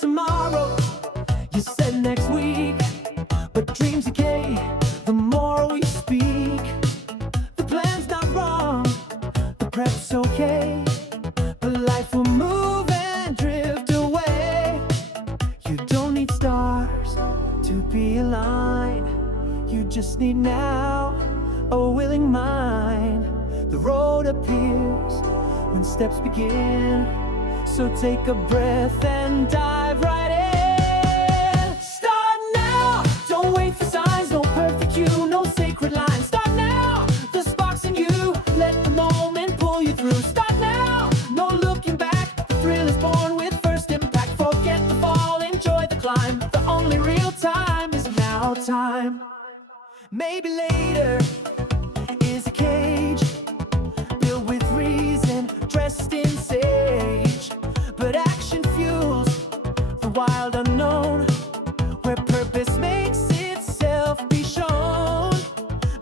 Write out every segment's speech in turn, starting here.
tomorrow, you said next week. But dreams decay the more we speak. The plan's not wrong, the prep's okay, but life will move and drift away. You don't need stars to be aligned. You just need now a willing mind. The road appears when steps begin, so take a breath and dive right in. Start now, don't wait for signs, no perfect cue, no sacred line. Start now, the spark's in you, let the moment pull you through. Start now, no looking back, the thrill is born with first impact. Forget the fall, enjoy the climb, the only real time is now time. Maybe later is a cage built with reason, dressed in sage, but action fuels the wild unknown, where purpose makes itself be shown.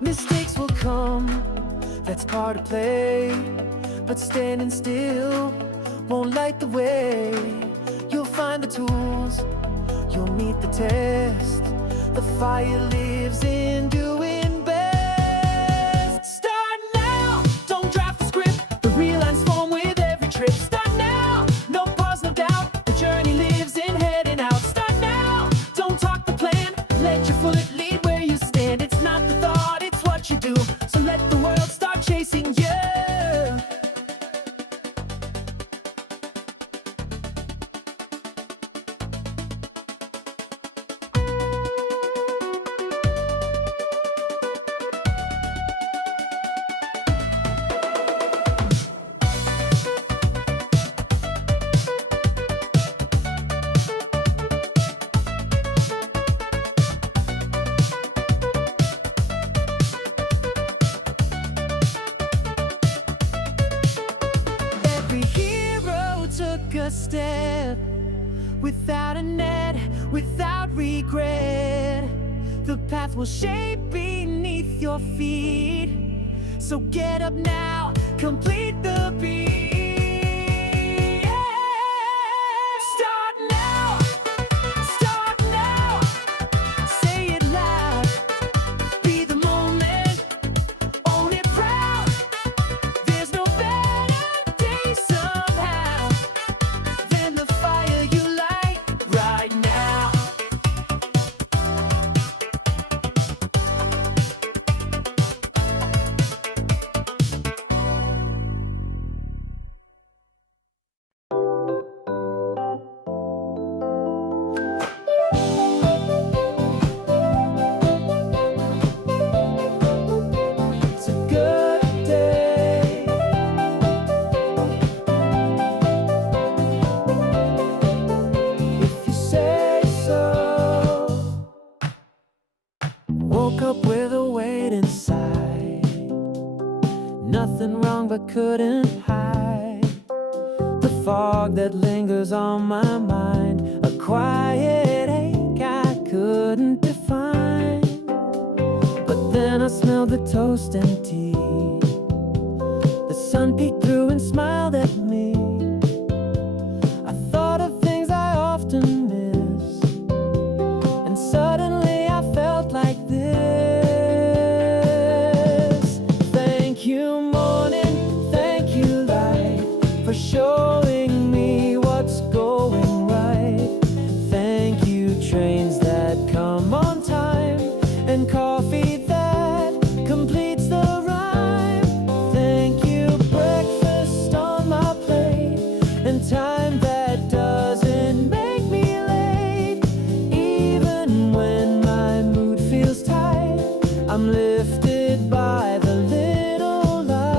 Mistakes will come, that's part of play, but standing still won't light the way. You'll find the tools, you'll meet the test. The fire lives in doing best. Start now, don't draft the script, the real lines form with every trip. Start now, no pause, no doubt, the journey lives in heading out. Start now, don't talk the plan, let your foot lead where you stand. It's not the thought, it's what you do, so let the world start chasing you. Every hero took a step without a net, without regret. The path will shape beneath your feet, so get up now, complete the beat. Start now, say it loud, be the moment, own it proud. There's no better day somehow than the fire you light right now. It's a good day. If you say so. Woke up with a weight inside, nothing wrong but couldn't hide. The fog that lingers on my mind, a quiet ache I couldn't define. But then I smelled the toast and tea. The sun peeked through and smiled at me. I thought of things I often miss, and suddenly I felt like this. Thank you, morning, thank you, light, for showing me what's going right. Thank you, trains that come on time, and coffee that completes the rhyme. Thank you, breakfast on my plate, and time that doesn't make me late. Even when my mood feels tight, I'm lifted by the little light.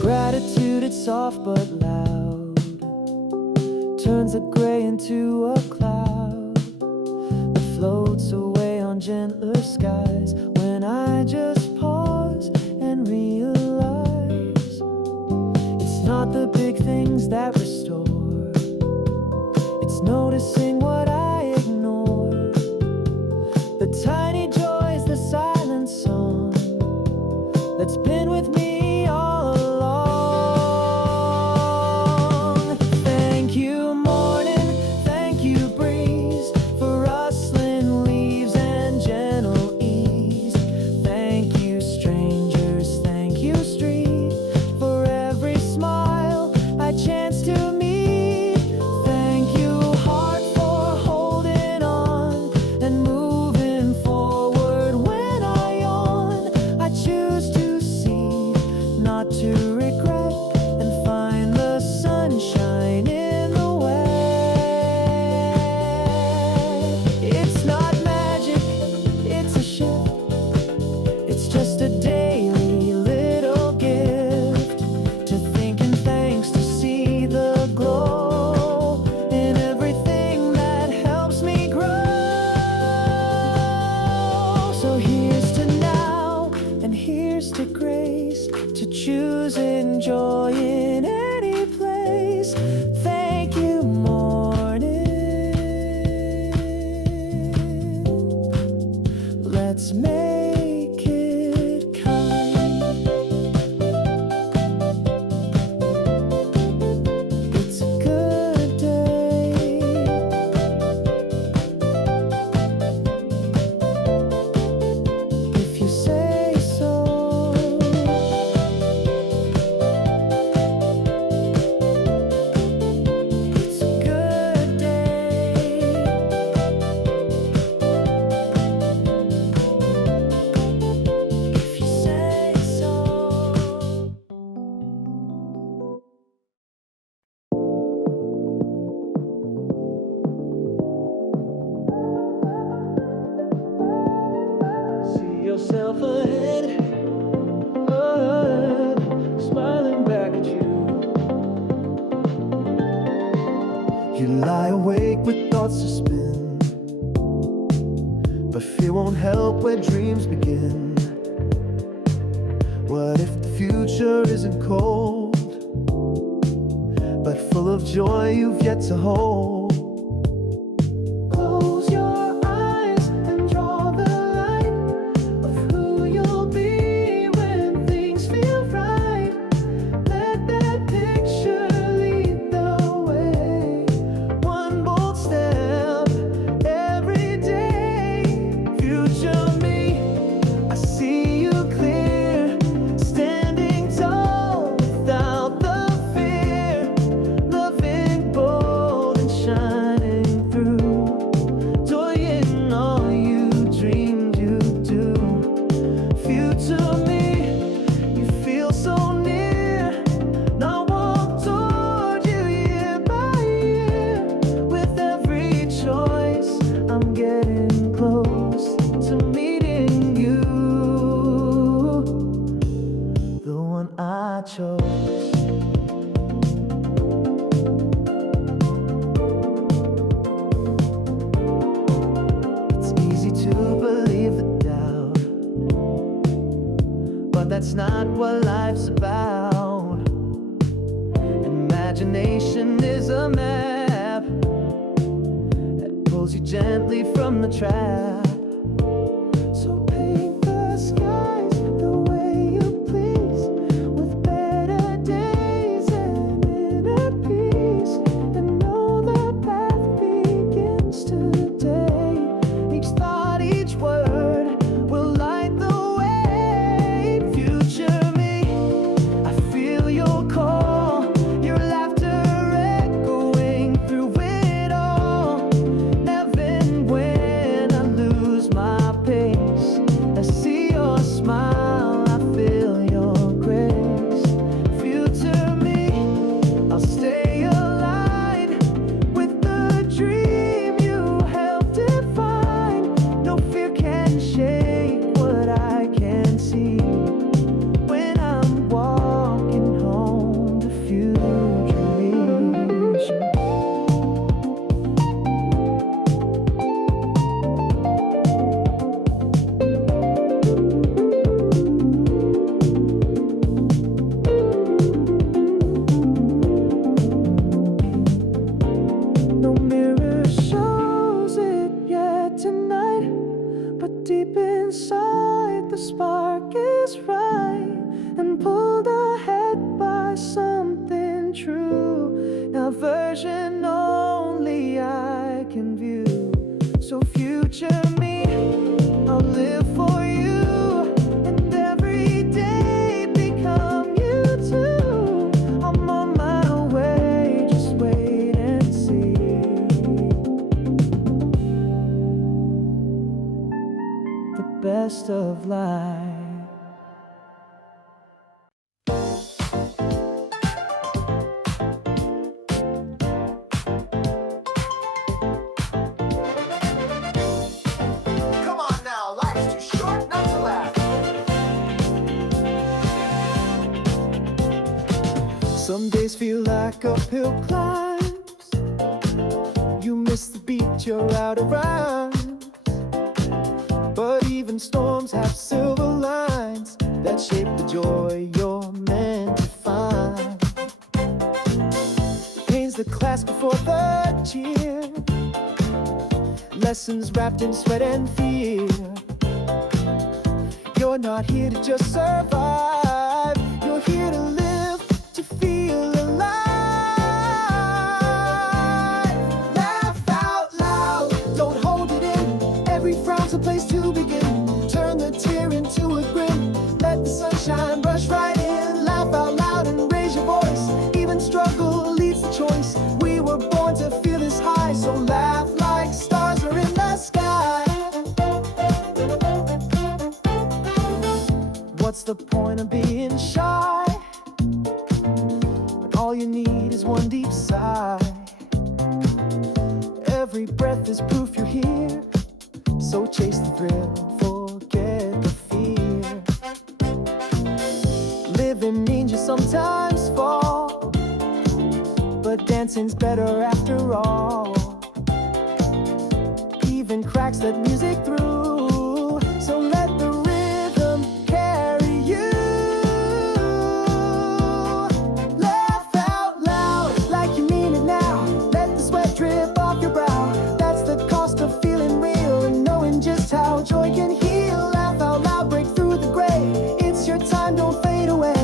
Gratitude, it's soft but loud, turns a gray into a cloud that floats away on gentler skies. When I just pause and realize it's not the big things that restore, it's noticing what I ignore. The tiny joys, the silent song that's been with me all along. Let's make it kind. It's a good day. If you say so. It's a good day. If you say so. See yourself ahead, smiling back at you. You lie awake with thoughts to spin, but fear won't help where dreams begin. What if the future isn't cold, but full of joy you've yet to hold? Close your eyes and draw the line of who you'll be when things feel right. Let that picture lead the way. One bold step every day. Future me, I see you clear, standing tall without the fear, loving bold and shining through, doing all you dreamed you'd do. Future me, you feel so near. Now walk toward you year by year. With every choice, I'm getting close to meeting you, the one I chose. It's easy to believe the doubt, but that's not what life's about. Imagination is a map that pulls you gently from the trap. So paint the skies the way you please, with better days and inner peace. And know the path begins today. Each thought, each word will light the way. Future me, I feel your call, your laughter echoing through it all. Even when I lose my pace, I see your smile, I feel your grace. Future me, I'll stay aligned with the dream you helped define. No fear can shake what I can see when I'm walking home to future me. No mirror shows it yet tonight, but deep inside the spark is right and pulled ahead by something true. Now version only I can view. So future me, I'll live for you, and every day become you too. I'm on my way, just wait and see. The best of life. Come on now, life's too short not to laugh. Some days feel like uphill climbs. You miss the beat, you're out of rhymes. But even storms have silver lines that shape the joy you're meant to find. Pain's the class before the cheer, lessons wrapped in sweat and fear. You're not here to just survive. You're here to live, to feel alive. Laugh out loud, don't hold it in. Every frown's a place to begin. Turn the tear into a grin. Let the sunshine rush right in. Laugh out loud and raise your voice. Even struggle leads the choice. We were born to feel this high, so laugh like stars are in the sky. What's the point of being shy when all you need is one deep sigh? Every breath is proof you're here, so chase the thrill, forget the fear. Living means you sometimes fall, but dancing's better after all. Even cracks let music through, so let the rhythm carry you. Laugh out loud like you mean it now. Let the sweat drip off your brow. That's the cost of feeling real and knowing just how joy can heal. Laugh out loud, break through the gray. It's your time, don't fade away.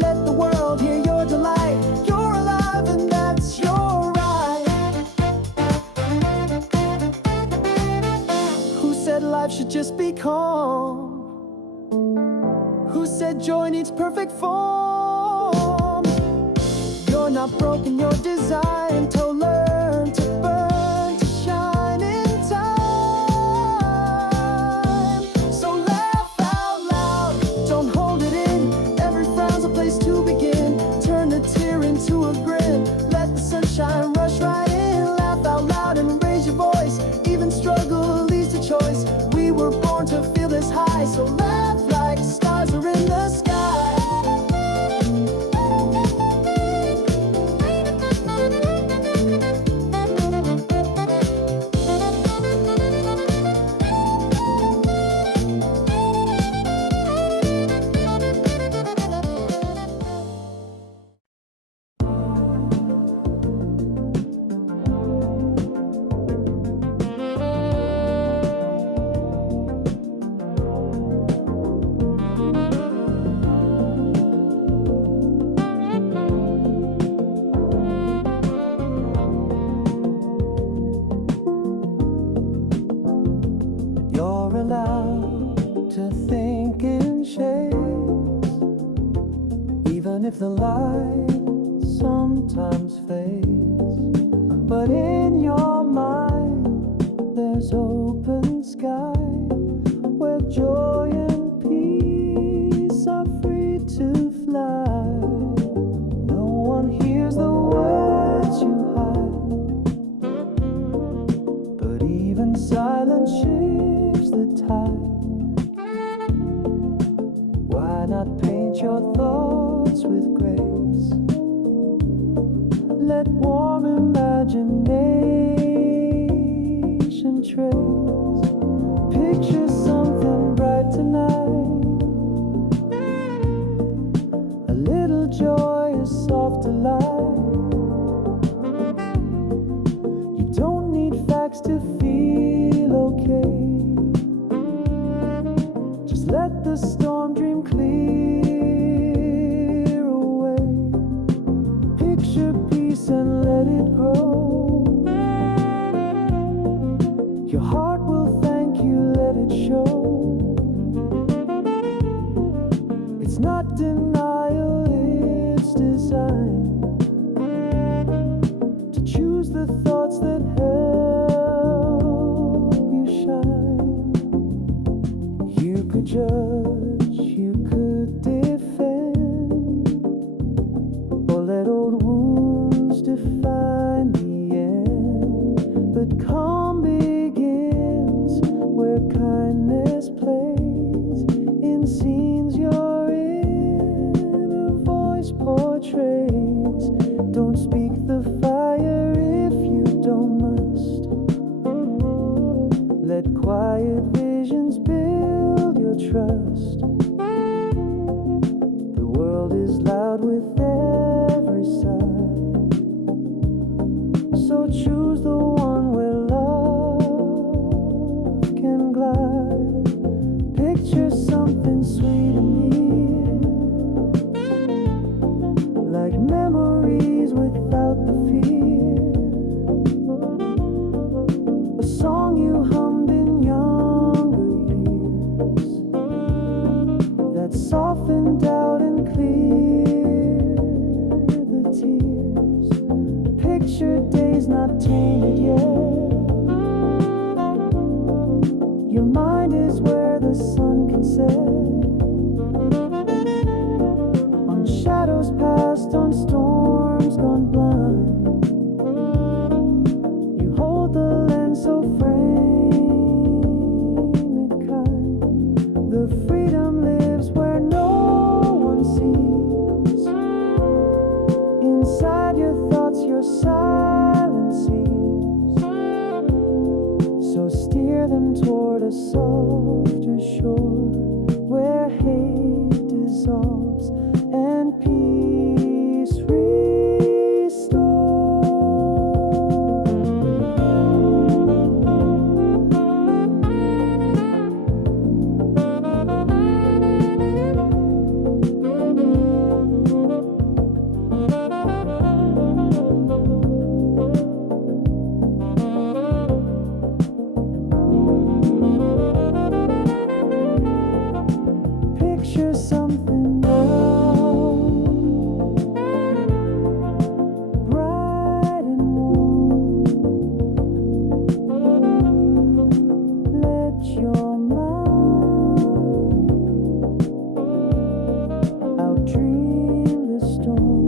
Let the world hear your delight. You're alive and that's your right. Who said life should just be calm? Who said joy needs perfect form? You're not broken, you're designed to learn, to burn, to shine in time. So laugh out loud, don't hold it in. Every frown's a place to begin. Turn a tear into a grin. Let the sunshine rush right in. Laugh out loud and raise your voice. Even struggle leads to choice. We were born to feel this high, so laugh like stars are in the sky. You're allowed to think in shades, even if the light sometimes fades. But in your mind, there's open sky, where joy and peace are free to fly. No one hears the words you hide, but even silence shifts the tide. Why not paint your thoughts with grace? Let warm imagination trace. Picture something bright tonight, a little joy, a soft delight. You don't need facts to feel okay. Just let the storm dream clear away. Picture peace and let it grow. Your heart will thank you, let it show. It's not denial, it's design. To choose the thoughts that help you shine. You could judge, you could defend, or let old wounds define the end. But calm begins where kindness plays, in scenes you're in, a voice portrays. Don't speak the fire if you don't must. Let quiet visions build your trust. The world is loud with every side, so choose the one where love can glide. Picture something sweet sunset, on shadows past, on storms gone blind. You hold the lens so frame it kind. The freedom lives where no one sees. Inside your thoughts, your silence sees. So steer them toward a softer shore where hate dissolves and peace restores. Picture something now, bright and warm. Let your mind outdream the storm.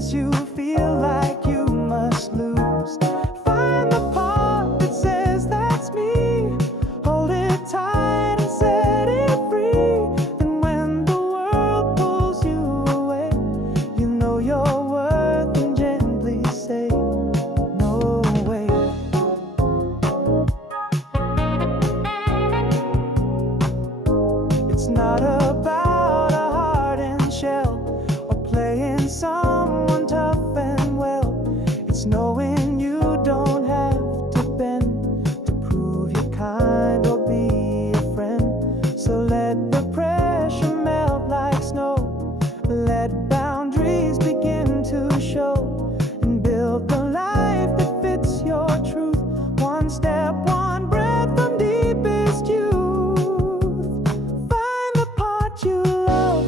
as you feel like you must lose. Find the part that says that's me. Hold it tight and set it free. And when the world pulls you away, you know your worth and gently say, no way. It's not about a hardened shell or playing someone tough and well. It's knowing you don't have to bend to prove you're kind or be a friend. So let the pressure melt like snow. Let boundaries begin to show and build the life that fits your truth. One step, one breath from deepest youth. Find the part you love,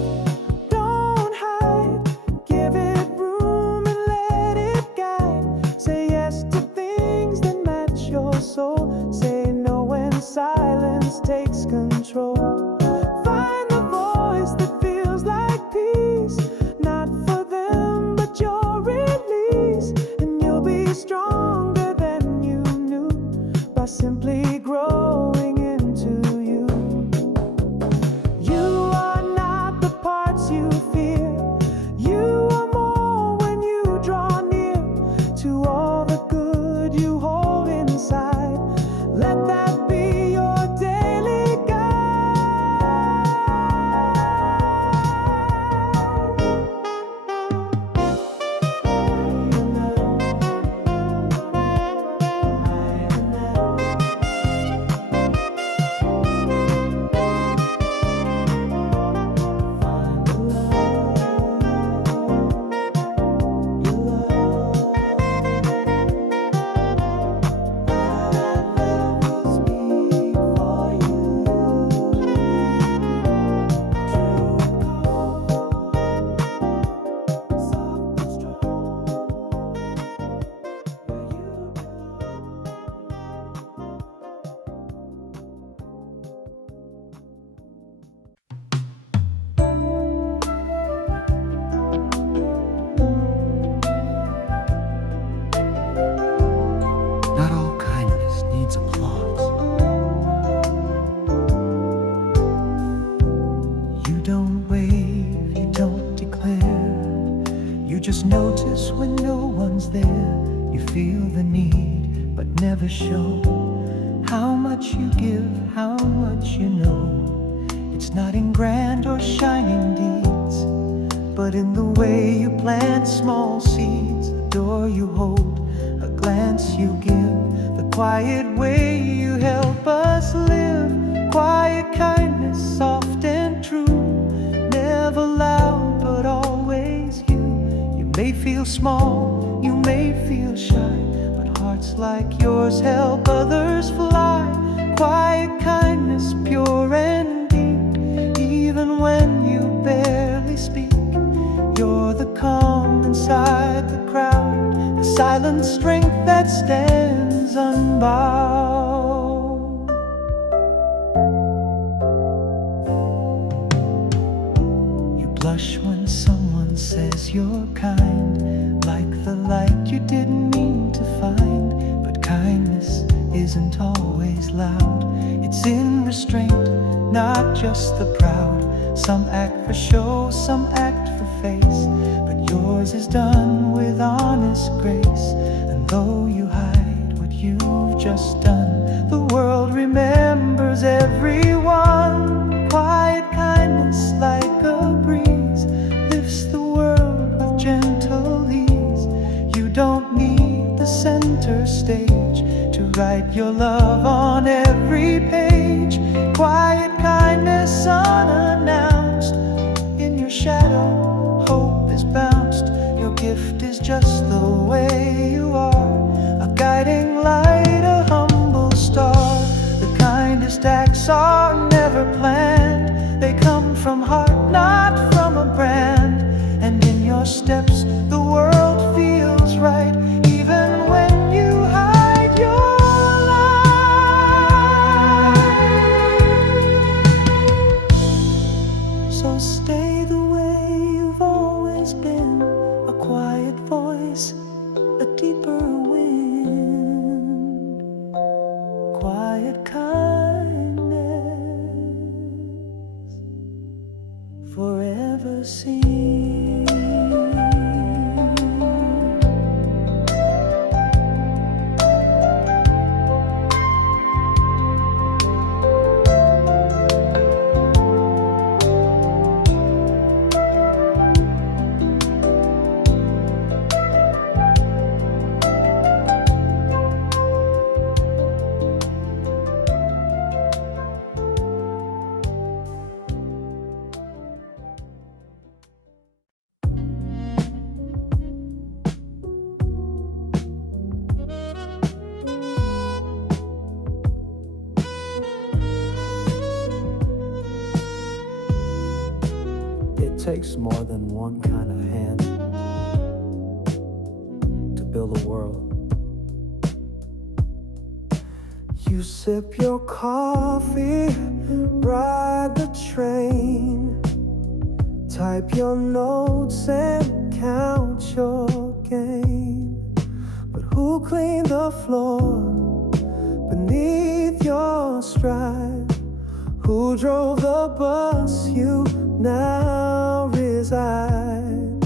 don't hide. Give it room and let it guide. Say yes to things that match your soul. Say no when silence takes control. Find the voice that feels like peace, not for them but your release. And you'll be stronger than you knew by simply growing into you. You are not the parts you fear. You are more when you draw near to all the good you hold inside. Let that be your daily guide. Not all kindness needs applause. You don't wave, you don't declare. You just notice when no one's there. You feel the need, but never show how much you give, how much you know. It's not in grand or shining deeds, but in the way you plant small seeds, a door you hold, a glance you give, the quiet way you help us live. Quiet kindness, soft and true, never loud but always you. You may feel small, you may feel shy, but hearts like yours help others fly. Quiet kindness, pure and deep, even when you barely speak. You're the calm inside the crowd, the silent strength that stands unbowed. You blush when someone says you're kind, like the light you didn't mean to find. But kindness isn't always loud, it's in restraint, not just the proud. Some act for show, some act for face, but yours is done with honest grace. And though you hide what you've just done, the world remembers everyone. Quiet kindness like a breeze lifts the world with gentle ease. You don't need the center stage to write your love on every page. Quiet kindness unannounced, in your shadow hope is bounced. Your gift is just the way you are, a guiding light, a humble star. The kindest acts are never planned, they come from heart, not from a brand. And in your steps the world feels right, even when you hide your light. So stay the way you've always been, a quiet takes more than one kind of hand to build a world. You sip your coffee, ride the train, type your notes and count your gain. But who cleaned the floor beneath your stride? Who drove the bus you now reside?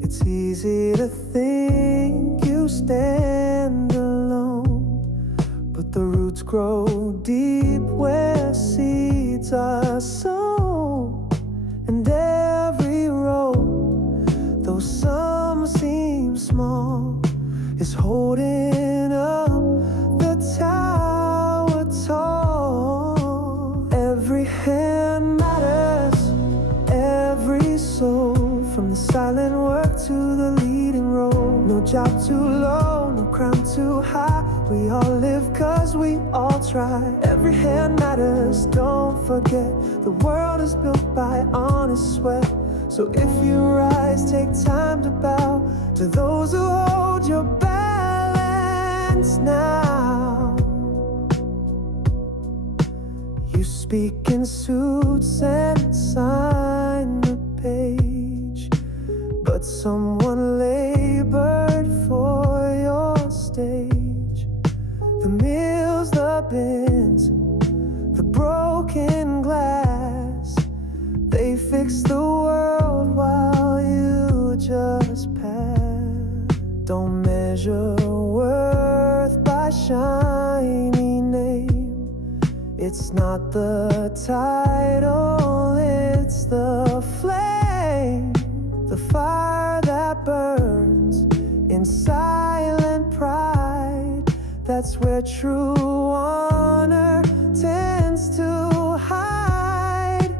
It's easy to think you stand alone, but the roots grow deep where seeds are sown. And every road, though some seem small, is holding up the tower tall. Every hand matters, every soul, from the silent work to the leading role. No job too low, no crown too high. We all live cause we all try. Every hand matters, don't forget, the world is built by honest sweat. So if you rise, take time to bow to those who hold your balance now. You speak in suits and sign the page, but someone labored for your stage. The mills, the bins, the broken glass, they fix the world while you just pass. Don't measure worth by shiny name. It's not the title, it's the flame, the fire that burns in silent pride. That's where true honor tends to hide.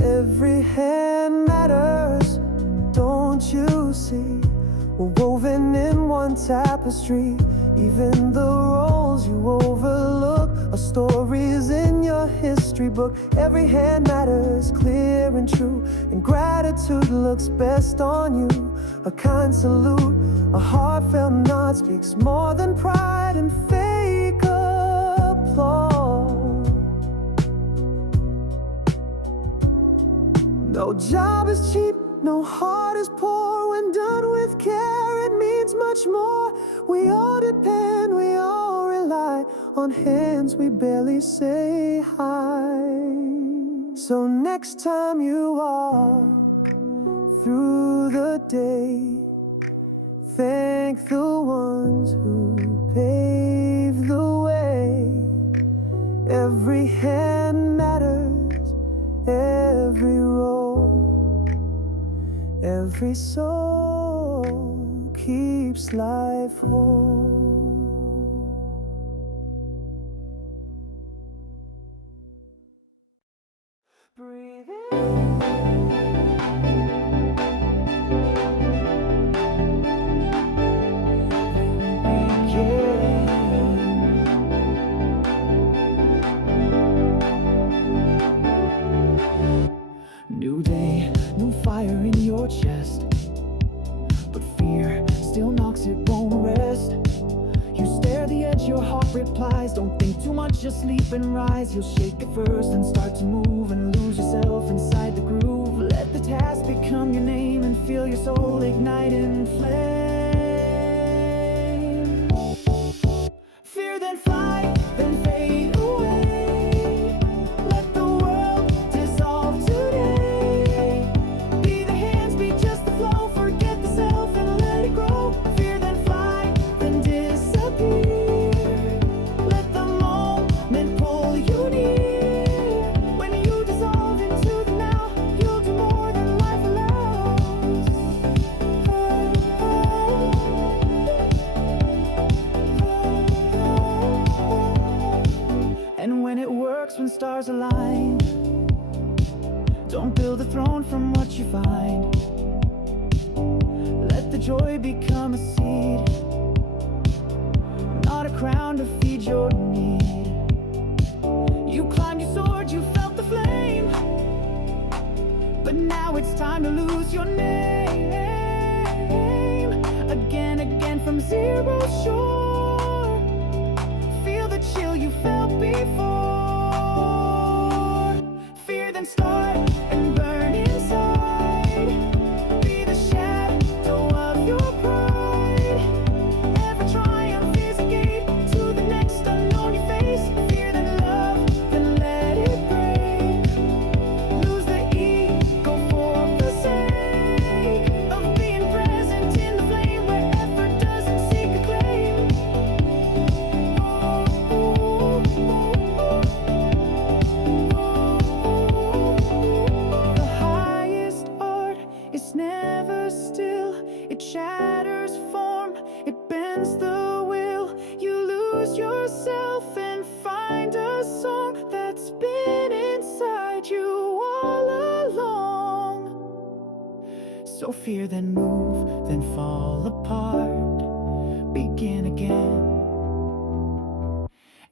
Every hand matters, don't you see? We're woven in one tapestry. Even the roles you overlook are stories in your history book. Every hand matters, clear and true, and gratitude looks best on you. A kind salute, a heartfelt nod speaks more than pride and fake applause. No job is cheap, no heart is poor. When done with care, it means much more. We all depend, we all rely on hands we barely say hi. So next time you walk through the day, thank the ones who paved the way. Every hand matters, every roll, every soul keeps life whole. Breathe in. New day, new fire in your chest, but fear still knocks, it won't rest. You stare the edge, your heart replies, don't think too much, just sleep and rise. You'll shake it first and start to move and lose yourself inside the groove. Let the task become your name and feel your soul ignite in flame. Fear then fly, then fade away. Let the world dissolve today. Be the hands, be just the flow. Forget the self and let it grow. Fear then fly, then disappear. Let the moment pull you near. When you dissolve into the now, you'll do more than life allows. And when it works, when stars align, don't build a throne from what you find. Let the joy become a seed, not a crown to feed your need. You climbed, you soared, you felt the flame, but now it's time time to lose your name again from zero shore. Feel the chill you felt before. Fear then start and burn inside. Be the shadow of your pride. Ever triumph is a gate to the next unknown you face. Fear then love, then let it break. Lose the ego for the sake of being present in the flame where effort doesn't seek acclaim. The highest art is never still. It shatters form, it bends the will. You lose yourself and find a song that's been inside you all along. So fear then move, then fall apart. Begin again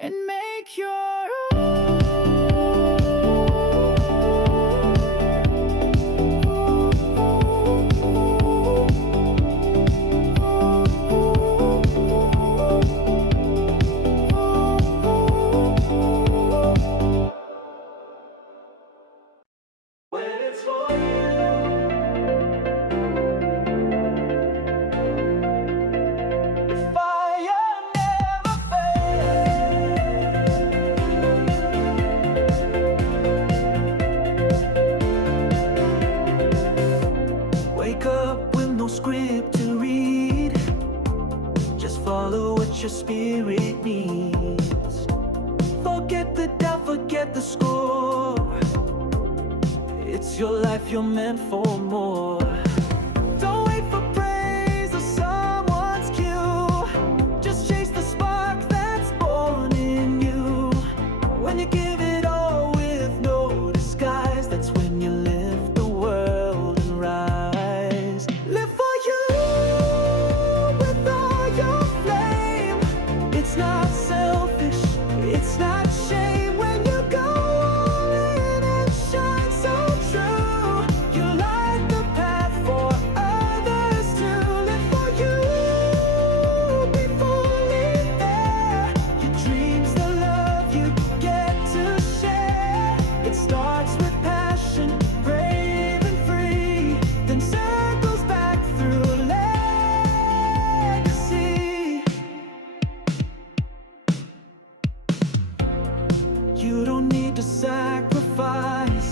and make your When it's for you, the fire never fades. Wake up with no script to read. Just follow what your spirit needs. Forget the doubt, forget the score. It's your life, you're meant for more. Don't wait for praise or someone's cue. Just chase the spark that's born in you. When you give it all with no disguise, that's when you lift the world and rise. Live for you with all your flame. It's not selfish, it's not shame when you go all in and shine so true. You light the path for others to live for you. Be fully there. Your dreams, the love you get to share. It starts with passion, brave and free, then circles back through legacy. You don't need to sacrifice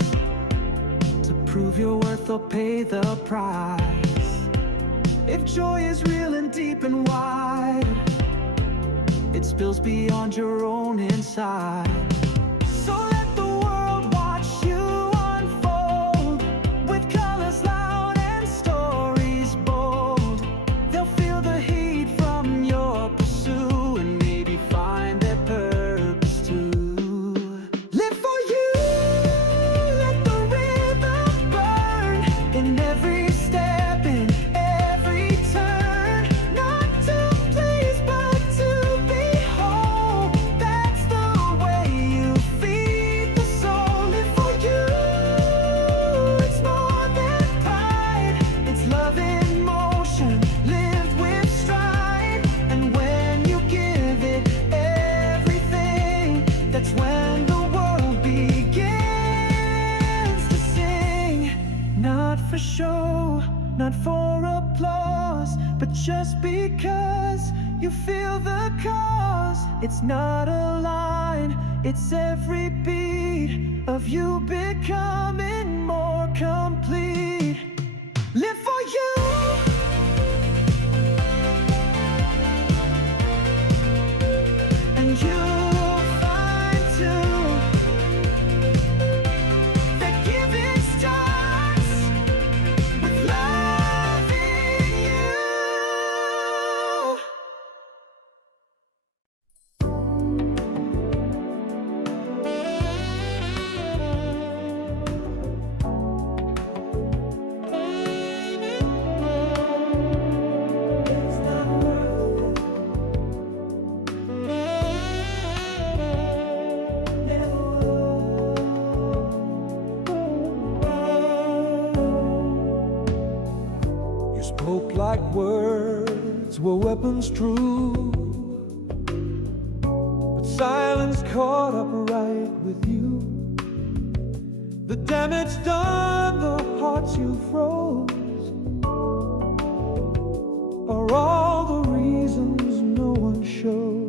to prove your worth or pay the price. If joy is real and deep and wide, it spills beyond your own inside. So let the world watch you unfold with colors loud and stories bold. They'll feel the heat from your pursuit and maybe find their purpose too. Live for you, let the rhythm burn in every step, in every turn. Not to please, but to be whole. That's the way you feed the soul. Live for you, it's more than pride. It's love in motion, lived with stride. And when you give it everything, that's when the world begins to sing. Not for show, not for applause, but just because you feel the cause. It's not a line, it's every beat of you becoming more complete. Live for you. And you'll find too that giving starts with love in you. Words were weapons true, but silence caught up right with you. The damage done, the hearts you froze, are all the reasons no one shows.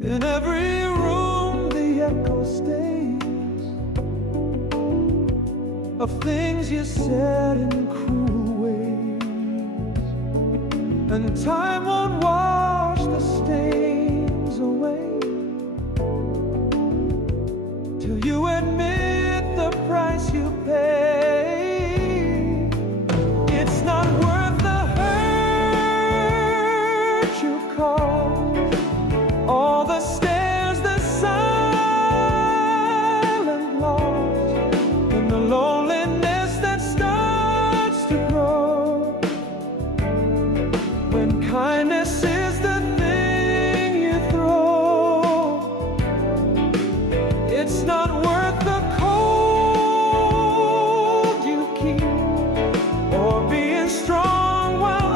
In every room the echo stays of things you said in cruel ways, and time won't wash the stains away till you admit the price you pay. It's not worth the hurt you caused, all the stares, the silent loss, and the loneliness that starts to grow when kindness is the thing you throw. It's not worth the cold you keep, or being strong while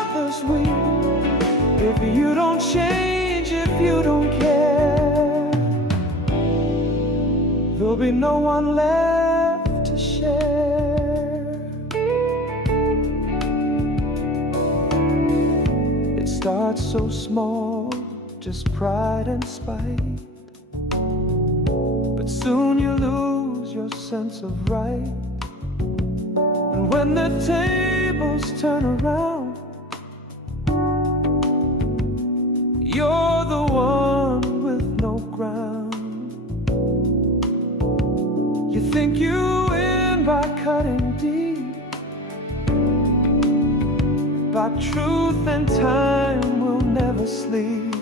others weep. If you don't change, if you don't care, there'll be no one left to share. It starts so small, just pride and spite, but soon you lose your sense of right. And when the tables turn around, you're the one with no ground. You think you win by cutting deep, but truth and time will never sleep.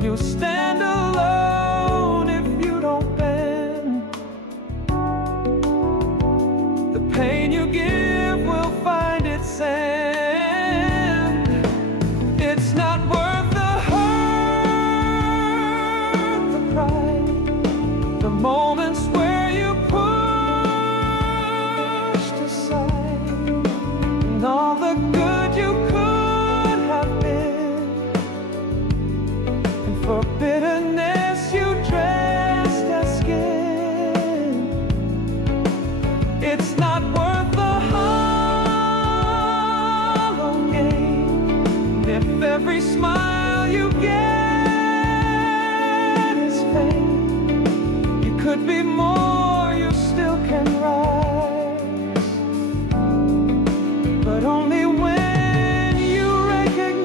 You'll stand alone if you don't bend. The pain you give will find its end. It's not worth the hurt, the pride, the moments where you pushed aside, and all the good you could have been, and for bitterness you dressed as skin. It's not worth the hollow gain, and if every smile you get is fame, you could be more, you still can rise, but only when you recognize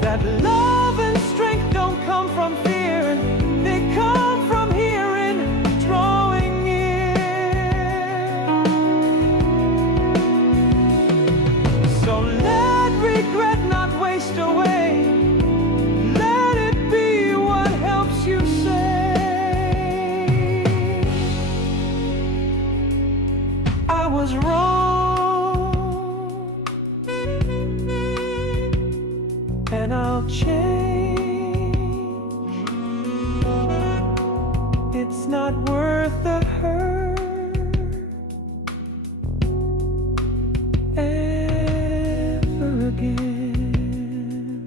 that love and strength don't come from fear, they come from hearing, drawing near. So let regret not waste away, let it be what helps you say, I was wrong, and I'll change. It's not worth the hurt ever again.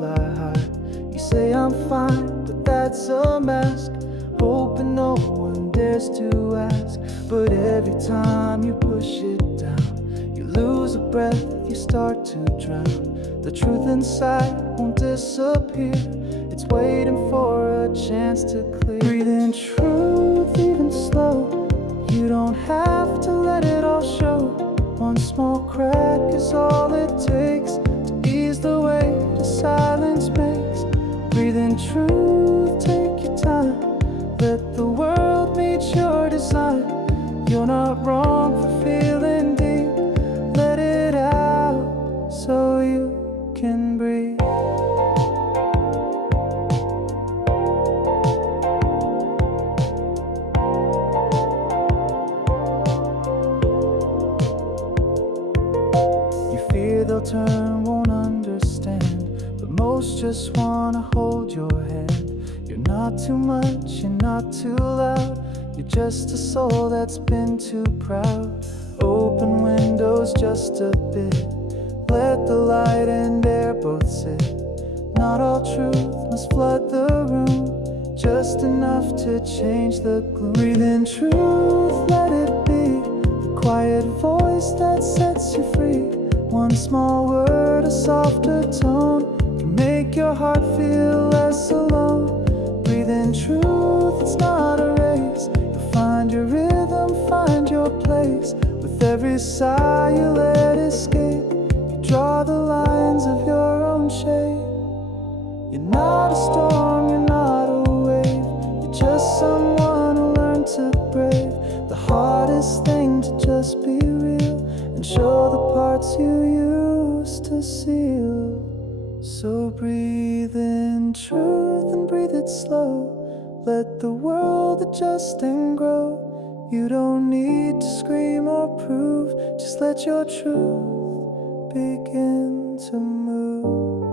fly high. You say I'm fine, but that's a mask. Hoping no one dares to ask. But every time you push it down, you lose a breath, you start to drown. The truth inside won't disappear. It's waiting for a chance to clear. Breathe in truth, even slow. You don't have to let it all show. One small crack is all it takes to ease the weight the silence makes. Breathe in truth, take your time. Let the world meet your design. You're not wrong for feeling deep. Let it out so you can breathe. They'll turn, won't understand, but most just wanna hold your hand. You're not too much, you're not too loud. You're just a soul that's been too proud. Open windows just a bit. Let the light and air both sit. Not all truth must flood the room, just enough to change the gloom. Breathe in truth, let it be the quiet voice that sets you free. One small word, a softer tone can make your heart feel less alone. Breathe in truth, it's not a race. You'll find your rhythm, find your place. With every sigh you let escape, you draw the lines of your own shape. You're not a storm, you're not a wave. You're just someone who learned to brave the hardest thing, to just be real and show the parts you used to seal. So breathe in truth and breathe it slow. Let the world adjust and grow. You don't need to scream or prove. Just let your truth begin to move.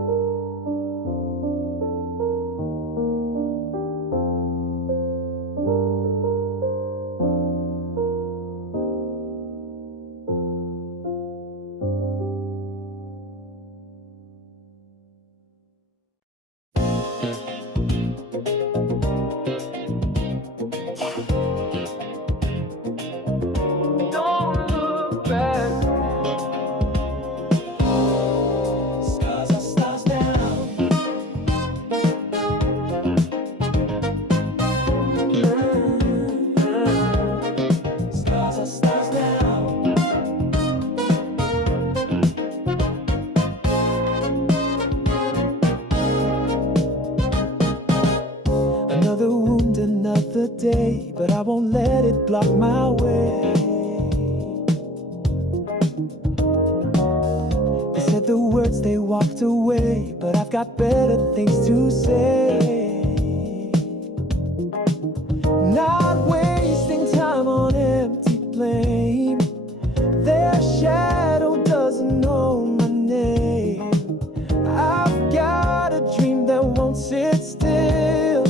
Another wound, another day, but I won't let it block my way. They said the words, they walked away, but I've got better things to say. Not wasting time on empty blame. Their shadow doesn't know my name. I've got a dream that won't sit still,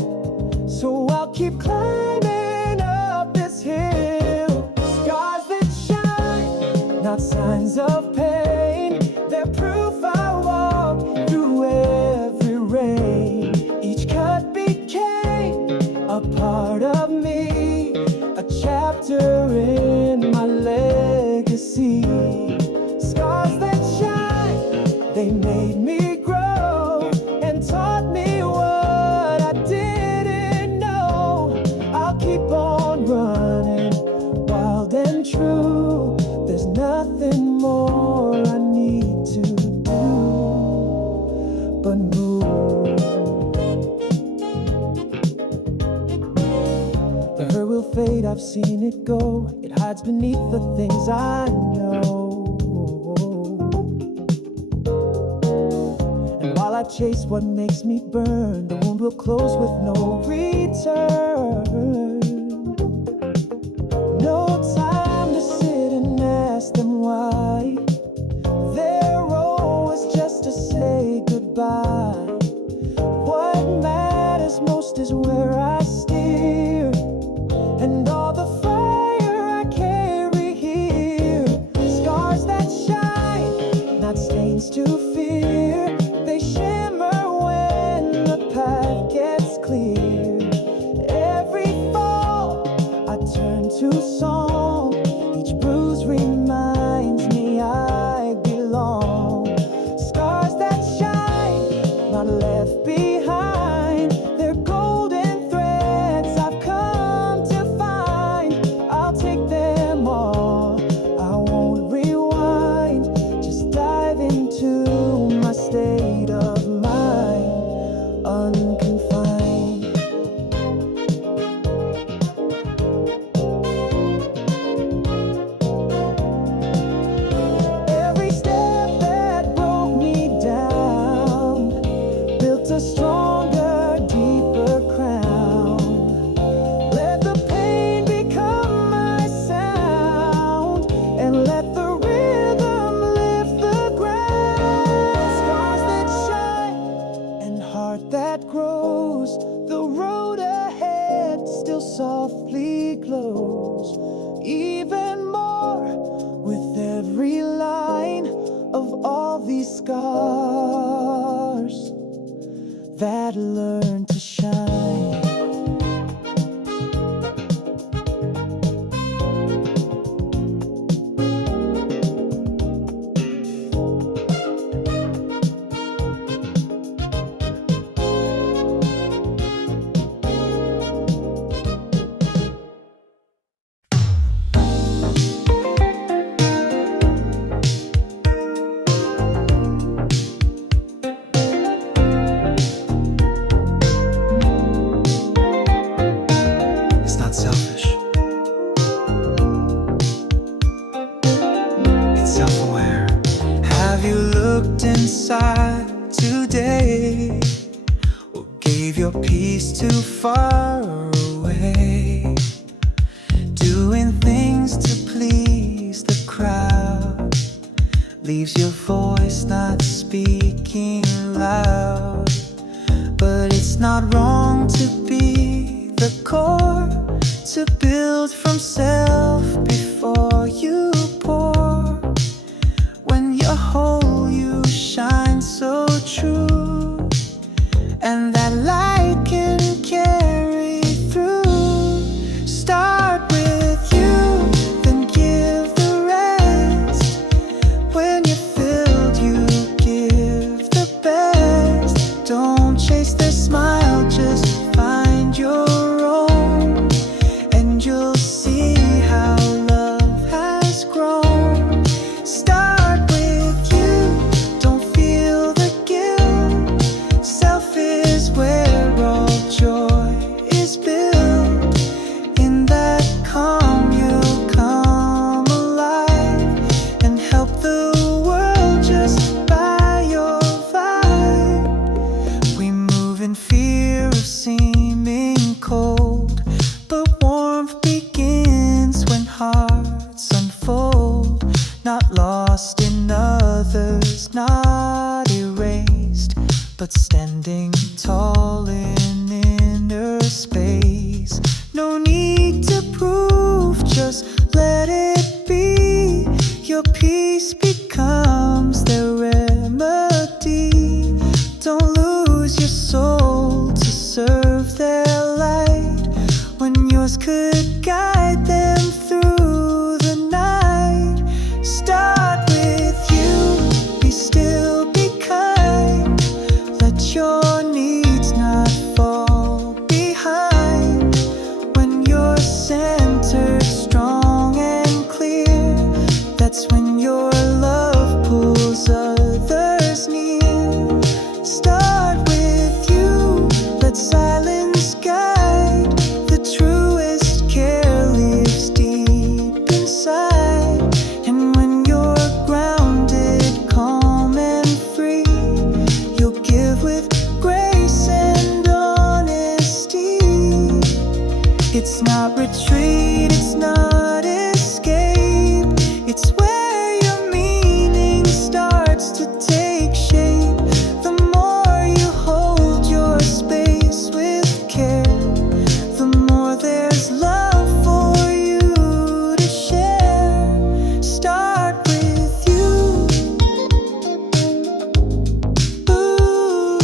so I'll keep climbing up this hill. Scars that shine, not signs of pain. They're proof I walk through every rain. Each cut became a part of me, a chapter in my legacy. Scars that shine, they made me grow and taught me what I didn't know. I'll keep on running, wild and true. There's nothing more I need to do but move. The hurt will fade, I've seen it go. It hides beneath the things I know. And while I chase what makes me burn, the wound will close with no return. No time to sit and ask them why. Their role was just to say goodbye. What matters most is where I steer, and all the fire I carry here. Scars that shine, not stains to fear. They shimmer left behind. They're golden threads I've come to find. I'll take them all, I won't rewind. Just dive into my state of mind, unconfined. Every step that broke me down built a stronger, deeper crown. Let the pain become my sound, and let the rhythm lift the ground. Scars that shine and heart that grows. The road ahead still softly glows. Even more with every line of all these scars that learn to shine. It's not selfish. It's self-aware. Have you looked inside today? Or gave your peace too far away? Doing things to please the crowd leaves your voice not speaking loud. But it's not wrong to be the core, to build from self before you pour. When you're whole, you shine so true, and that light can carry through. Start with you, then give the rest. When you're filled, you give the best. Don't chase the smile, just find your own, and you'll see how love has grown. Start with you, don't feel the guilt. Self is where all joy is built. In that calm, you'll come alive and help the world just by your vibe. We move in fear of seeming cold, but warmth begins when hearts unfold. Not lost in others, not erased, but standing tall in inner space. No need to prove, just let it be. Your peace becomes the remedy. Don't lose your soul to serve their light, when yours could guide them through the night. Start with you, be still, be kind. Let your needs not fall behind. When you're centered, strong and clear, that's when your love pulls others near. Start with you, let silence guide. The truest care lives deep inside. And when you're grounded, calm and free, you'll give with grace and honesty. It's not retreat, it's not escape. It's where your meaning starts to take shape. The more you hold your space with care, the more there's love for you to share. Start with you. Ooh.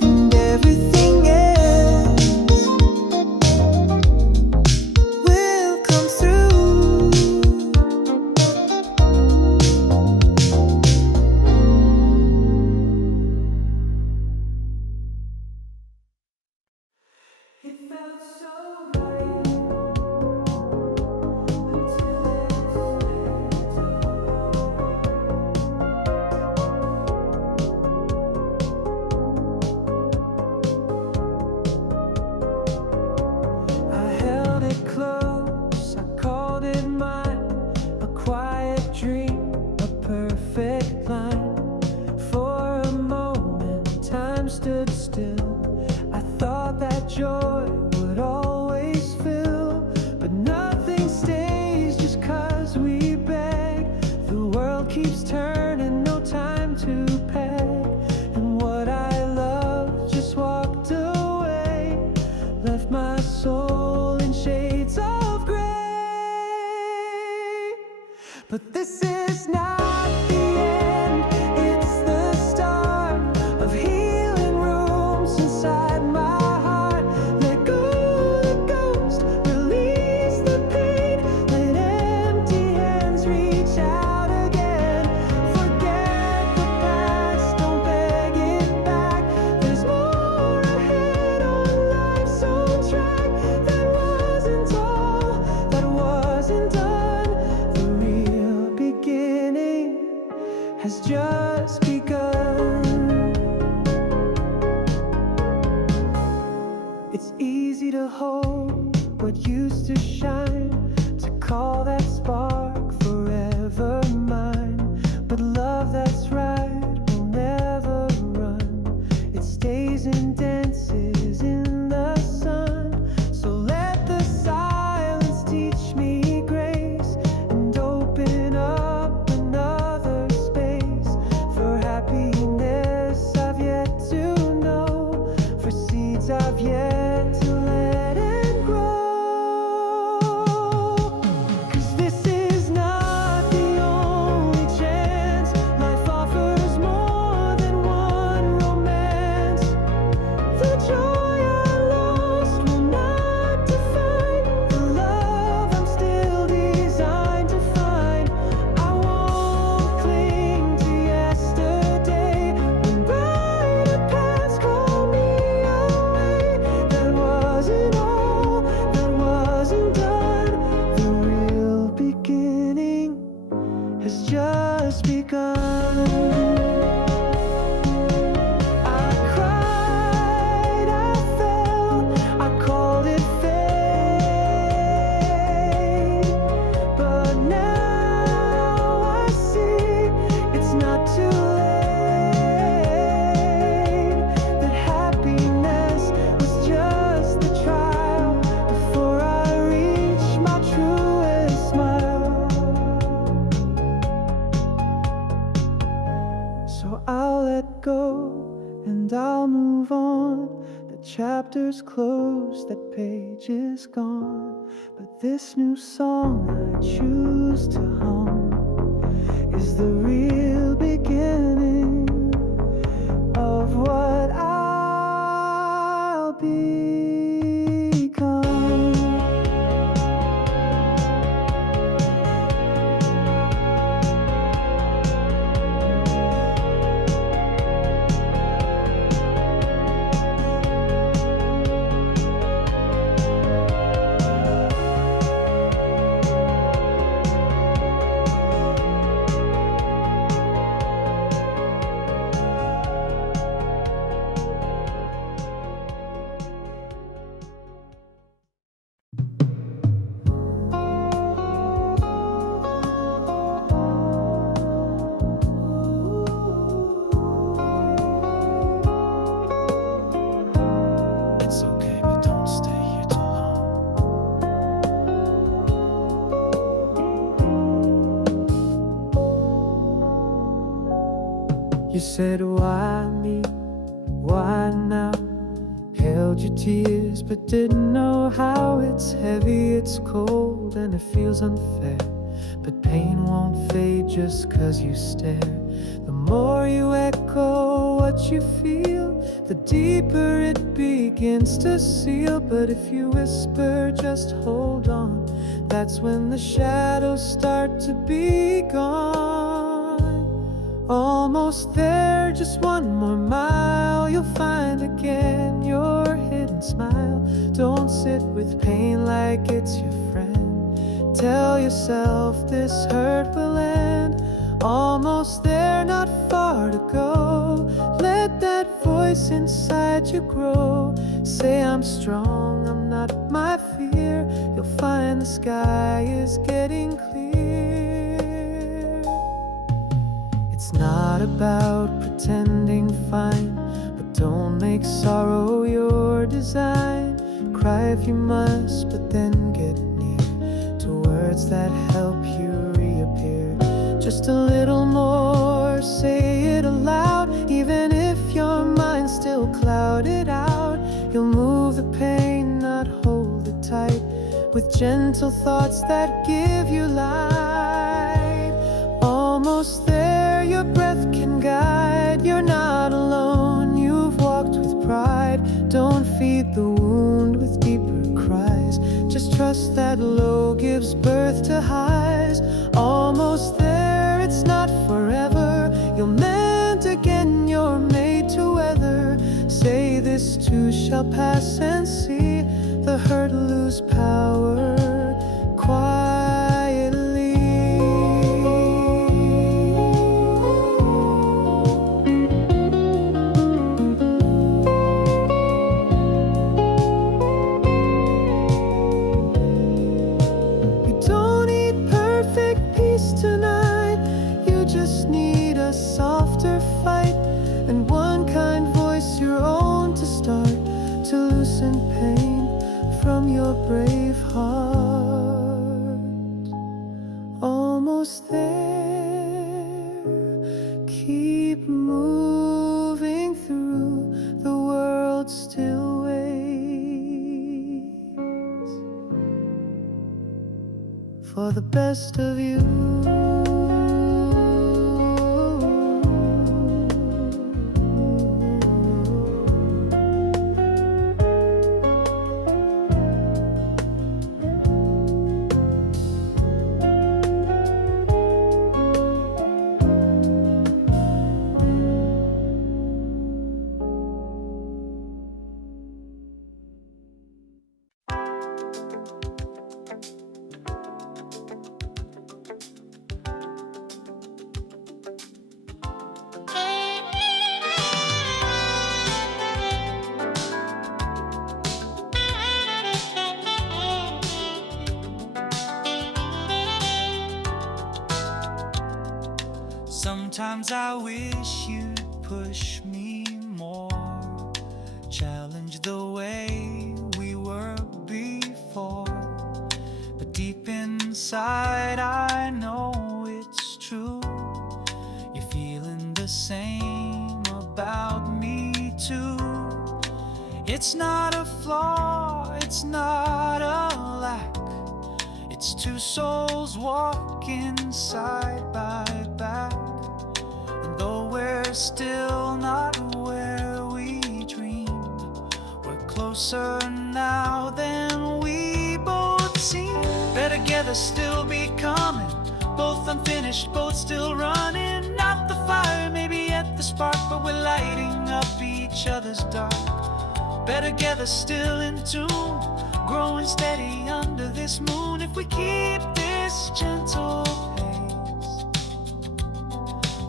And everything else joy would always fill, but nothing stays just 'cause we beg. The world keeps turning, no time to peg, and what I love just walked away, left my soul in shades of gray. But this is not the end, it's the start of healing rooms inside my heart. Let go the ghost, release the pain, let empty hands reach out again. Forget the past, don't beg it back. There's more ahead on life's own track. That wasn't all, that wasn't done. The real beginning has just begun. It's easy to hold what used to shine, to call that spark forever mine. But love that's right will never run. It stays and dances in the sun. So let the silence teach me grace and open up another space for happiness I've yet to know, for seeds I've yet to let and grow. 'Cause this is not the only chance. Life offers more than one romance. The joy I lost will not define the love I'm still designed to find. I won't cling to yesterday when brighter paths call me away. That wasn't all, that wasn't done. The real beginning has just begun. I cried, I fell, I called it fate. But now I see it's not too late. That happiness was just the trial before I reach my truest smile. So I'll let go and I'll move on. The chapter's closed, that page is gone. But this new song I choose to hum is the real beginning of what I'll become. It's okay, but don't stay here too long. You said, why me? Why now? Held your tears, but didn't know how it's heavy, it's cold, and it feels unfair. But pain won't fade just 'cause you stare. The more you echo what you feel, the deeper it begins to seal. But if you whisper, just hold on, that's when the shadows start to be gone. Almost there, just one more mile, you'll find again your hidden smile. Don't sit with pain like it's your friend. Tell yourself this hurt will end. Almost there, not far to go. Let that voice inside you grow. Say I'm strong, I'm not my fear. You'll find the sky is getting clear. It's not about pretending fine, but don't make sorrow your design. cry if you must, but then get near to words that help you reappear. Just a little more, say it aloud. Even if your mind's still clouded out, you'll move the pain, not hold it tight, with gentle thoughts that give you light. Almost there, your breath can guide. You're not alone, you've walked with pride. Don't feed the wound with deeper cries. Just trust that low gives birth to highs. Almost there, it's not forever. You'll mend again, you're made to weather. Say this too shall pass, and see the hurt lose power quietly. You don't need perfect peace tonight. You just need a softer fight, and one kind voice, your own, to start to loosen pain from your brave heart. Almost there, keep moving through. The world still waits for the best of you. Sometimes I wish you'd push me more, challenge the way we were before. But deep inside I know it's true. You're feeling the same about me too. It's not a flaw, it's not a lack. It's two souls walking side by back. And though we're still not where we dreamed, we're closer now than we both seem. Better together, still be coming. Both unfinished, both still running. Not the fire, maybe at the spark, but we're lighting up each other's dark. Better together, still in tune, growing steady under this moon. If we keep this gentle pace,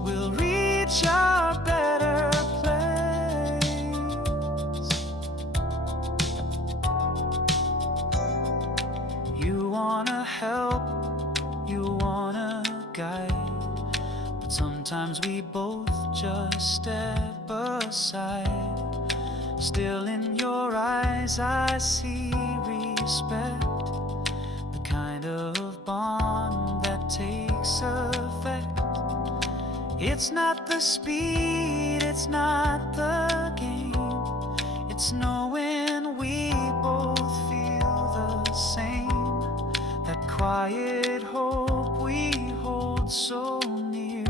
we'll reach our better place. You wanna help, you wanna guide, but sometimes we both just step aside. Still in your eyes I see respect, the kind of bond that takes effect. It's not the speed, it's not the game, it's knowing we both feel the same. That quiet hope we hold so near,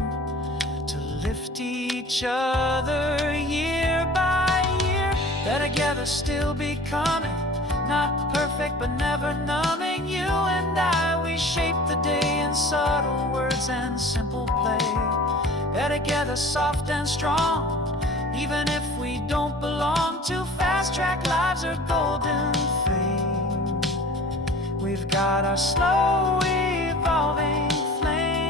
to lift each other year by year. Better together, still be coming. Not perfect, but never numbing. You and I, we shape the day in subtle words and simple play. Better together, soft and strong, even if we don't belong to fast-track lives or golden fame. We've got our slow evolving flame.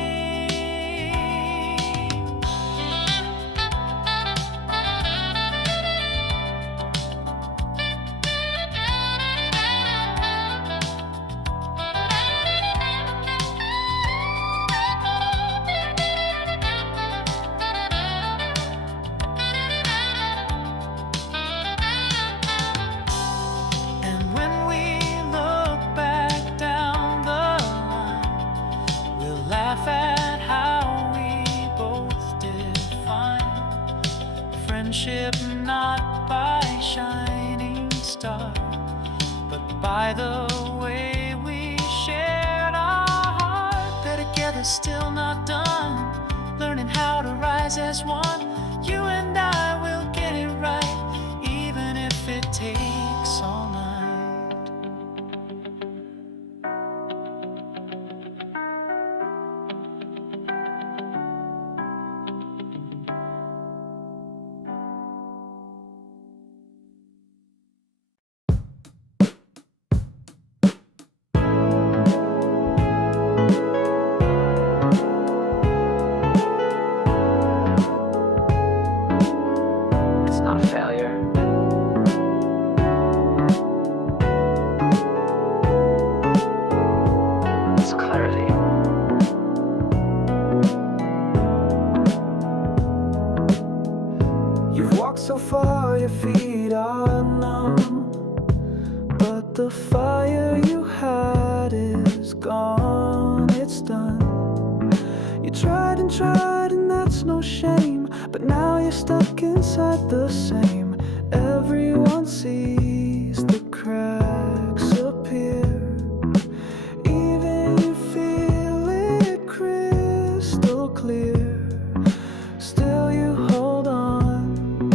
And when friendship not by shining star, but by the way we shared our heart. Better together, still not done, learning how to rise as one. You and I will get it right, even if it takes all night. It's not a failure. It's clarity. You've walked so far, your feet are numb, but the fire you had is gone, it's done. You tried and that's no shame, but now you're stuck inside the same. Everyone sees the cracks appear, even you feel it crystal clear. Still you hold on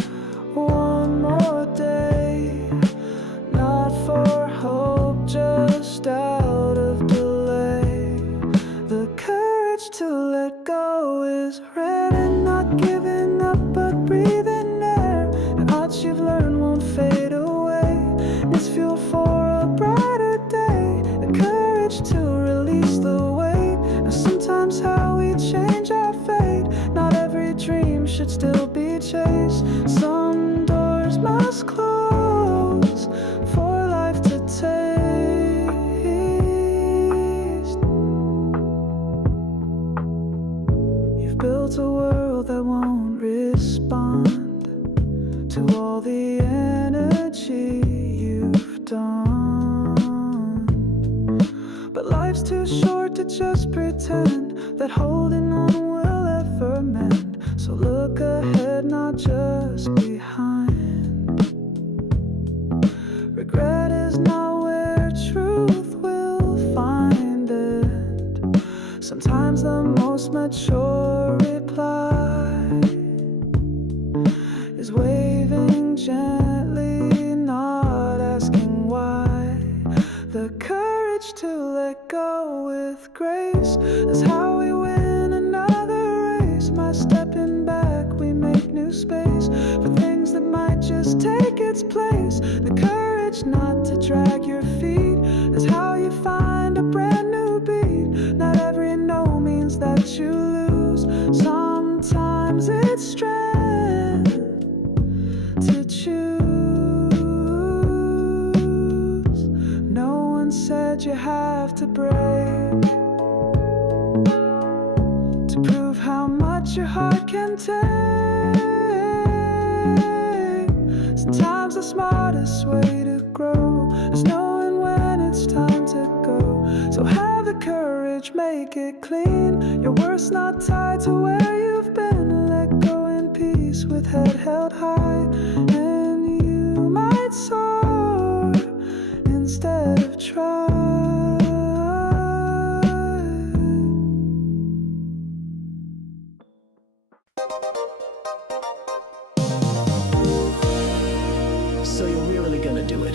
one more day, not for hope, just out of delay. The courage to let go is rare, and not giving up but breathing air. The arts you've learned won't fade away, it's fuel for a brighter day. The courage to release the weight. Now sometimes how we change our fate, not every dream should still be chased. Some doors must close for life to taste. You've built a world that won't respond to all the energy you've done. But life's too short to just pretend that holding on will ever mend. So look ahead, not just behind. Regret is not where truth will find it. Sometimes the most mature reply is waving gently, not asking why. The courage to let go with grace is how we win another race. By stepping back, we make new space for things that might just take its place. The courage not to drag your feet is how you find a brand new beat. Not every no means that you lose. Sometimes it's strength to choose. No one said you have to break to prove how much your heart can take. Sometimes the smartest way to grow is knowing when it's time to go. So have the courage, make it clean. Your worth's not tied to where you've been. Let go in peace with head held high, and you might soar instead of try. So you're really gonna do it?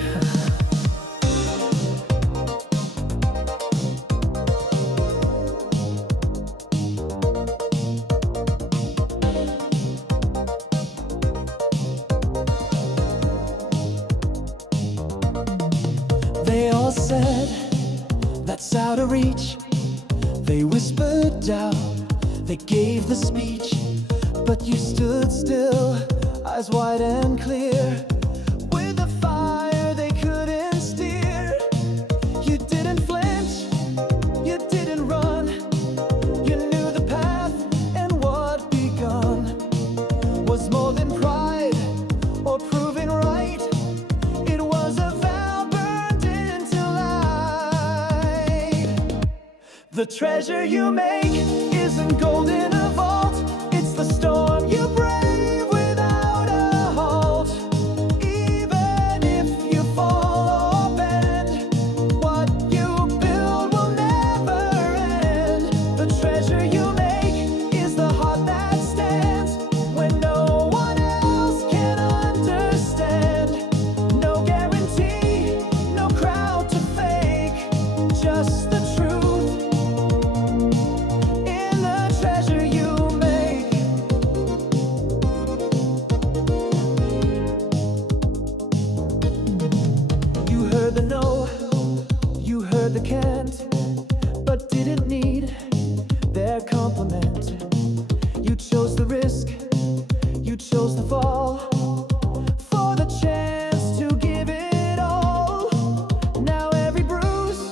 They all said that's out of reach. They whispered doubt, they gave the speech, but you stood still, eyes wide and clear. With a fire they couldn't steer. You didn't flinch, you didn't run. You knew the path, and what begun was more than pride or proving right. It was a vow burned into light. The treasure you make isn't gold in a vault. It's the storm you brave without a can't, but didn't need their compliment. You chose the risk, you chose the fall, for the chance to give it all. Now every bruise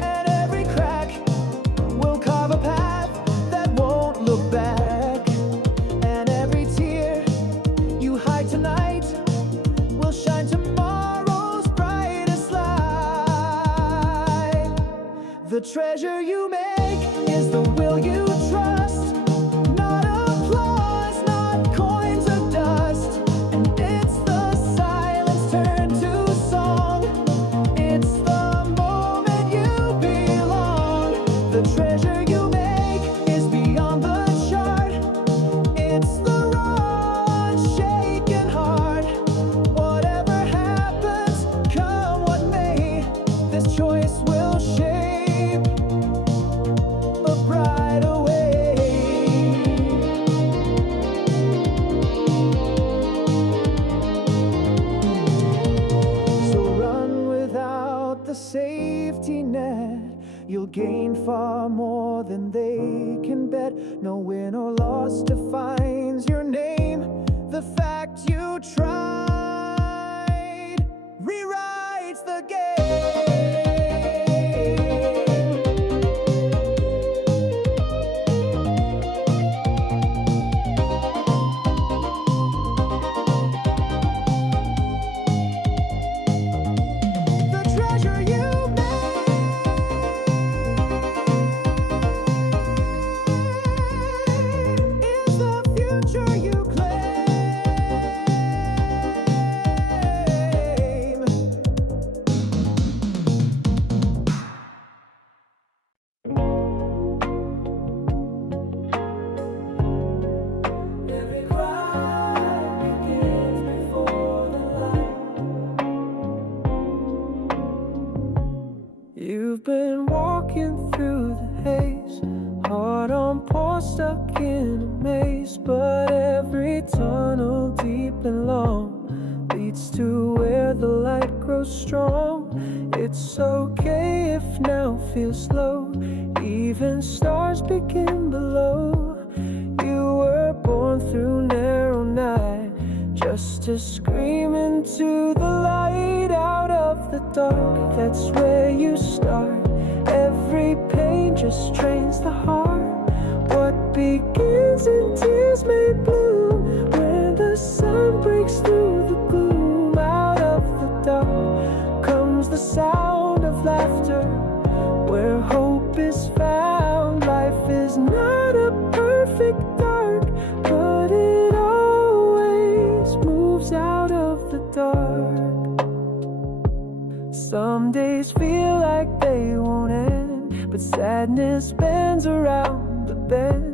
and every crack will carve a path that won't look back. And every tear you hide tonight will shine tomorrow's brightest light. The treasure you make is the will you trust, not applause, not coins of dust. And it's the silence turned to song, it's the moment you belong. The treasure you make is beyond the chart, it's the raw, unshaken heart. Whatever happens, come what may, this choice will shape a brighter way. So run without the safety net, you'll gain far more than they can bet. No win or loss defines your name, the fact you tried rewrites the game. The treasure you make is the future you claim. Every cry begins before the light. You've been walking through the haze, heart on pause, stuck in a maze. But every tunnel, deep and long, leads to where the light grows strong. It's okay if now feels slow, even stars begin below. You were born through narrow night, just to scream into the light. Out of the dark, that's where you start. Every pain just trains the heart. What begins in tears may bloom when the sun breaks through the gloom. Out of the dark comes the sound of laughter, where hope is found. Life is not a perfect dark, but it always moves out of the dark. Some days feel like they won't end, but sadness bends around the bend.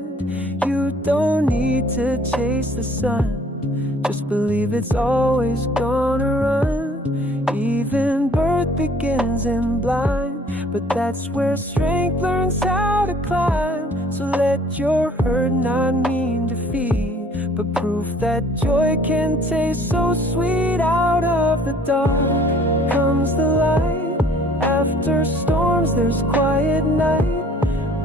You don't need to chase the sun, just believe it's always gonna run. Even birth begins in blind, but that's where strength learns how to climb. So let your hurt not mean defeat, but proof that joy can taste so sweet. Out of the dark comes the light. After storms there's quiet night.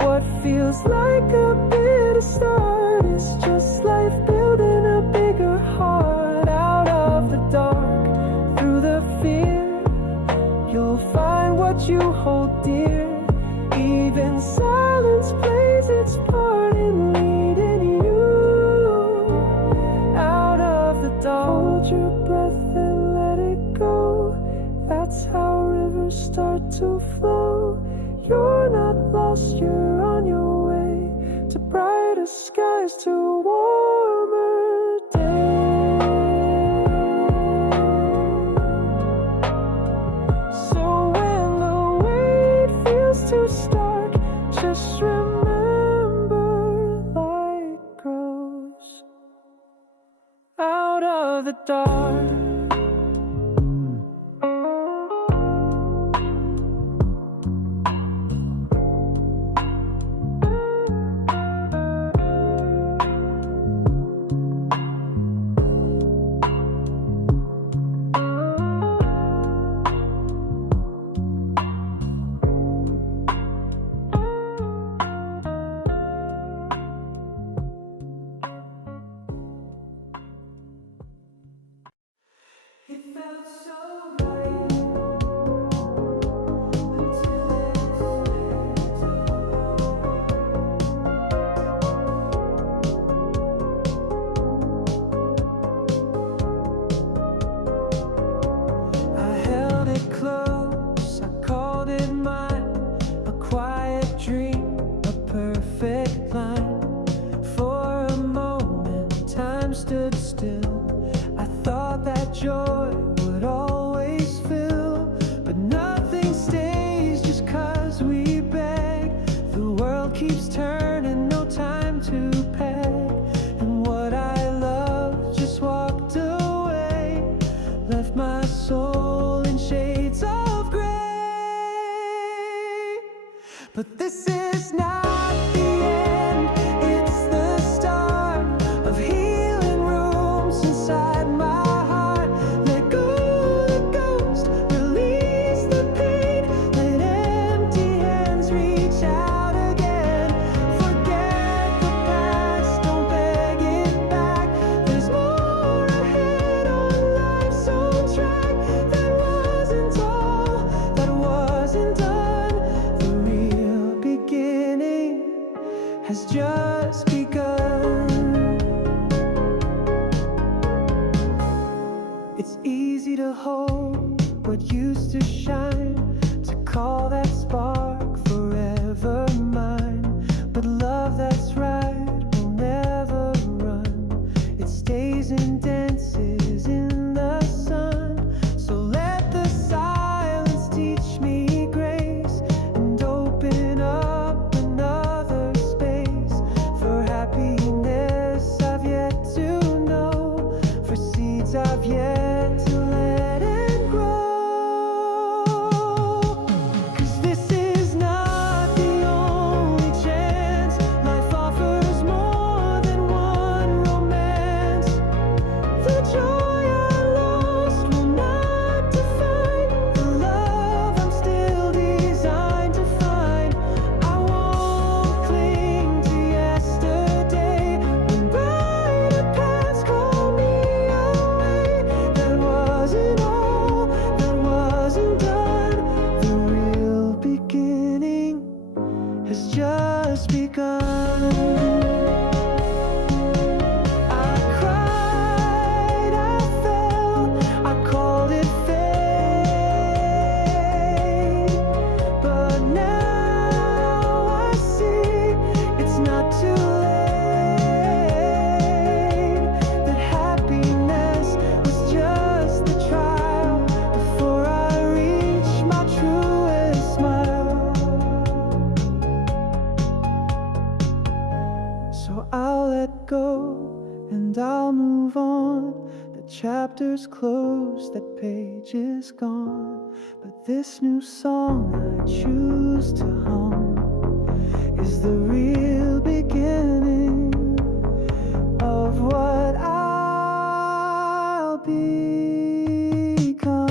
What feels like a bitter start is just life building a bigger heart. Out of the dark, through the fear, you'll find what you hold dear. Even silence plays its part in leading you out of the dark. Hold your breath and let it go. That's how rivers start to flow. You're not lost, you're on your way to brighter skies, to warmer days. So when the weight feels too stark, just remember light grows out of the dark. often. I thought that joy would always fill, but nothing stays just 'cause we beg. The world keeps turning, no time to peg, and what I love just walked away, left my soul in shades of gray. But this is not the end, it's the start of healing rooms inside my heart. Let go the ghost, release the pain, let empty hands reach out again. Forget the past, don't beg it back. There's more ahead on life's own track. That wasn't all, that wasn't done. The real beginning has just begun. It's easy to hold what used to shine, to call that spark forever mine. But love that's right will never run. It stays and dances in the sun. So let the silence teach me grace and open up another space for happiness I've yet to know, for seeds I've yet to let it grow. 'Cause this is not the only chance. Life offers more than one romance. The joy I lost will not define the love I'm still designed to find. I won't cling to yesterday when brighter paths call me away. That wasn't all, that wasn't done. The real beginning has just begun. I cried, I felt, I called it fate. But now I see it's not too late. That happiness was just the trial before I reach my truest smile. So I'll let go and I'll move on. The chapter's closed, that page is gone. But this new song I choose to hum is the real beginning of what I'll become.